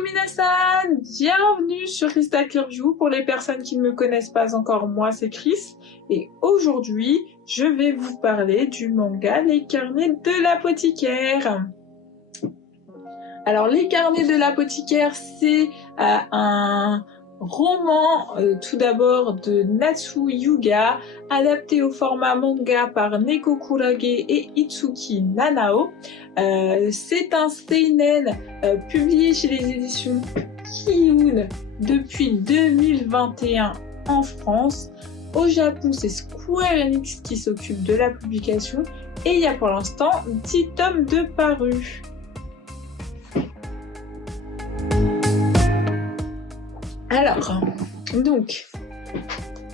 Konnichiwa minasan! Bienvenue sur Crystal Review. Pour les personnes qui ne me connaissent pas encore, moi c'est Chris. Et aujourd'hui, je vais vous parler du manga Les Carnets de l'apothicaire. Alors, Les Carnets de l'apothicaire, c'est un roman tout d'abord de Natsu Hyuga, adapté au format manga par Neko Kurage et Itsuki Nanao. C'est un seinen publié chez les éditions Kiyun depuis 2021 en France. Au Japon, c'est Square Enix qui s'occupe de la publication et il y a pour l'instant 10 tomes de parus. Alors, donc,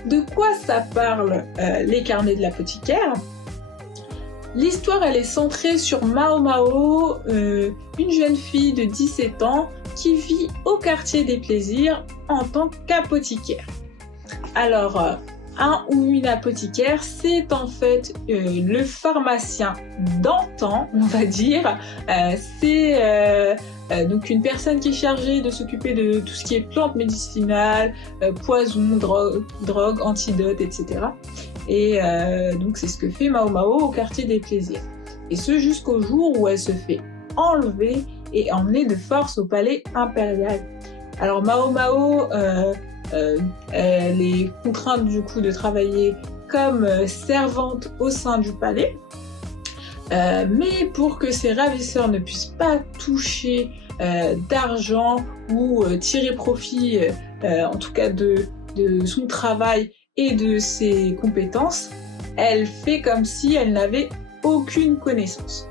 de quoi ça parle Les Carnets de l'apothicaire? L'histoire, elle est centrée sur Mao Mao, une jeune fille de 17 ans qui vit au quartier des plaisirs en tant qu'apothicaire. Alors, un ou une apothicaire, c'est en fait le pharmacien d'antan, on va dire. C'est donc une personne qui est chargée de s'occuper de tout ce qui est plantes médicinales, poisons, drogue, antidotes, etc. Et donc c'est ce que fait Mao Mao au quartier des plaisirs. Et ce jusqu'au jour où elle se fait enlever et emmener de force au palais impérial. Alors Mao Mao, elle est contrainte du coup de travailler comme servante au sein du palais. Mais pour que ses ravisseurs ne puissent pas toucher d'argent ou tirer profit, en tout cas de son travail et de ses compétences, elle fait comme si elle n'avait aucune connaissance.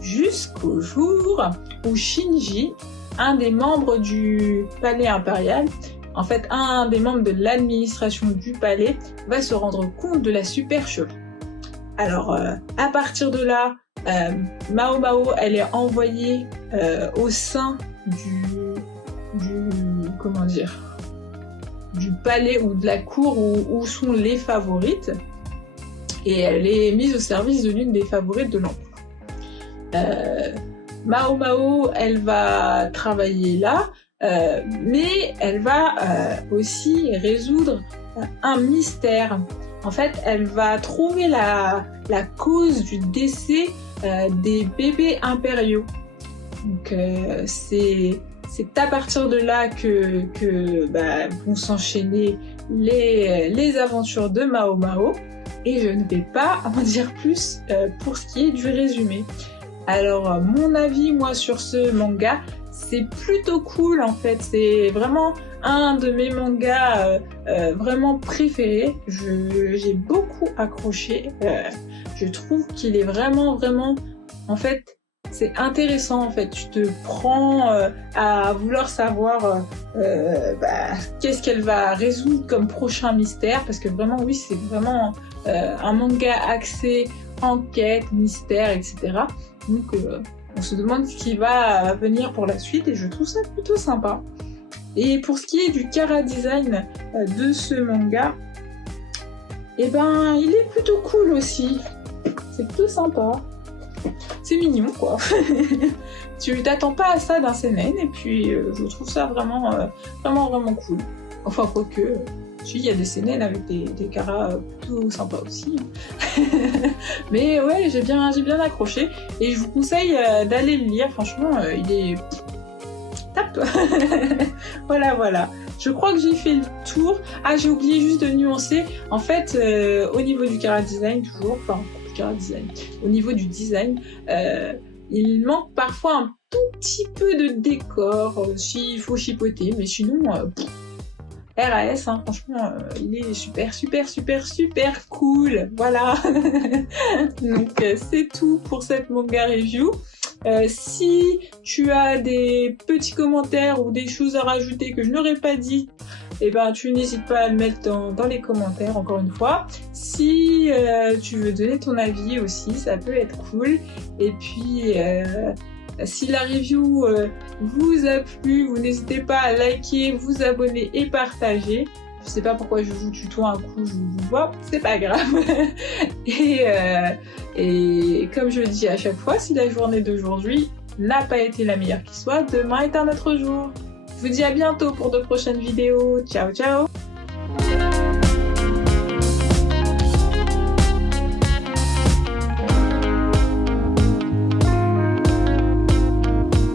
Jusqu'au jour où Shinji, un des membres du palais impérial, en fait un des membres de l'administration du palais, va se rendre compte de la supercherie. Alors, à partir de là, Mao Mao, elle est envoyée au sein du palais ou de la cour où sont les favorites, et elle est mise au service de l'une des favorites de l'empereur. Mao Mao, elle va travailler là, mais elle va aussi résoudre un mystère. En fait, elle va trouver la cause du décès des bébés impériaux. Donc, c'est à partir de là que vont s'enchaîner les aventures de Mao Mao. Et je ne vais pas en dire plus pour ce qui est du résumé. Alors, mon avis, moi, sur ce manga, c'est plutôt cool en fait. C'est vraiment un de mes mangas vraiment préférés. J'ai beaucoup accroché. Je trouve qu'il est vraiment, en fait, c'est intéressant en fait. Tu te prends à vouloir savoir qu'est-ce qu'elle va résoudre comme prochain mystère, parce que vraiment, oui, c'est vraiment un manga axé enquête, mystère, etc. Donc, on se demande ce qui va venir pour la suite et je trouve ça plutôt sympa. Et pour ce qui est du chara design de ce manga, eh ben, il est plutôt cool aussi. C'est plutôt sympa. C'est mignon, quoi. Tu t'attends pas à ça d'un seinen et puis je trouve ça vraiment cool. Enfin, quoique, il y a des seinen avec des charas plutôt sympas aussi. Mais ouais, j'ai bien accroché et je vous conseille d'aller le lire. Franchement, il est top. Voilà. Je crois que j'ai fait le tour. Ah, j'ai oublié juste de nuancer. En fait, au niveau du chara design, au niveau du design, il manque parfois un tout petit peu de décor, s'il faut chipoter, mais sinon, RAS, hein, franchement, il est super cool. Voilà. Donc, c'est tout pour cette manga review. Si tu as des petits commentaires ou des choses à rajouter que je n'aurais pas dit, eh ben, tu n'hésites pas à le mettre dans les commentaires, encore une fois. Si tu veux donner ton avis aussi, ça peut être cool. Et puis, si la review vous a plu, vous n'hésitez pas à liker, vous abonner et partager. Je sais pas pourquoi je vous tutoie un coup, je vous vois, c'est pas grave. Et comme je le dis à chaque fois, si la journée d'aujourd'hui n'a pas été la meilleure qui soit, demain est un autre jour. Je vous dis à bientôt pour de prochaines vidéos. Ciao ciao!